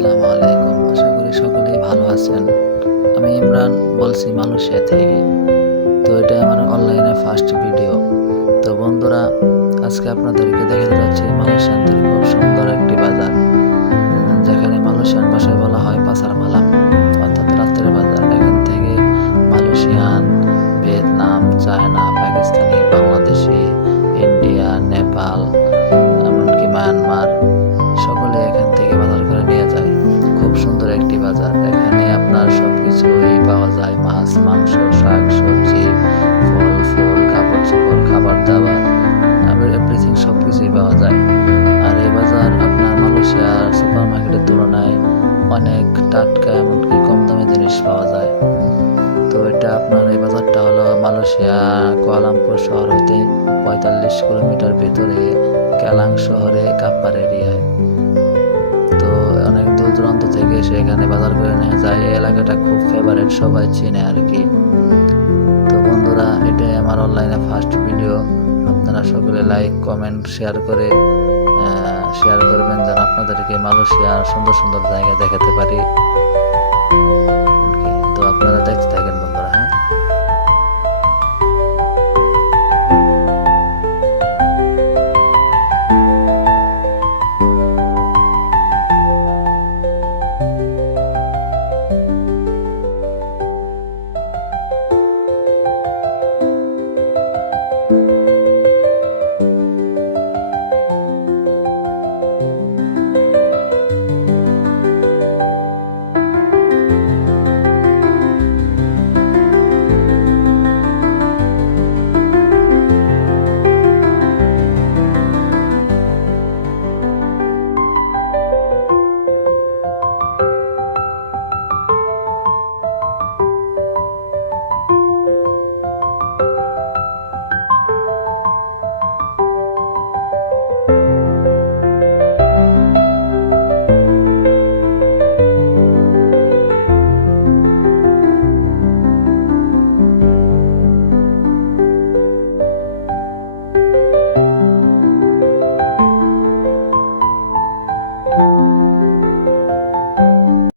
আসসালামু আলাইকুম। আশা করি সকলেই ভালো আছেন। আমি ইমরান বলছি মালয়েশিয়া থেকে। তো এটা আমার অনলাইনে ফার্স্ট ভিডিও। তো বন্ধুরা, আজকে আপনাদেরকে দেখাতে যাচ্ছি মালয়েশিয়ানদের খুব সুন্দর একটি বাজার, যেখানে মালয়েশিয়ান ভাষায় বলা হয় পাসার মালাম, অর্থাৎ রাতের বাজার। এখান থেকে Malaysian, Vietnam, China, Pakistani, Bangladeshi, India, Nepal, এমনকি মায়ানমার সকলে এখান থেকে বাজার করে নিয়ে যায়। খুব সুন্দর একটি বাজার। এখানে আপনার সবকিছুই পাওয়া যায়, মাছ, মাংস, শাক সবজি, ফল ফুল, কাপড় চোপড়, খাবার দাবার, এভরিথিং সবকিছুই পাওয়া যায়। আর এই বাজার আপনার মালয়েশিয়ার সুপার মার্কেটের তুলনায় অনেক টাটকা, এমনকি কম দামে জিনিস পাওয়া যায়। তো এটা আপনার এই বাজারটা হলো মালয়েশিয়া কুয়ালালামপুর শহর হতে 45 কিলোমিটার ভেতরে কেলাং শহরে কাপ্পার এরিয়ায়। তো অনেক দূর দূরান্ত থেকে এসে এখানে বাজার করে নিয়ে যায়। এই এলাকাটা খুব ফেভারেট, সবাই চিনে আর কি। তো বন্ধুরা, এটাই আমার অনলাইনে ফার্স্ট ভিডিও। আপনারা সকলে লাইক কমেন্ট শেয়ার করবেন, যেন আপনাদেরকে মালয়েশিয়ার সুন্দর সুন্দর জায়গা দেখাতে পারি। তো আপনারা দেখতে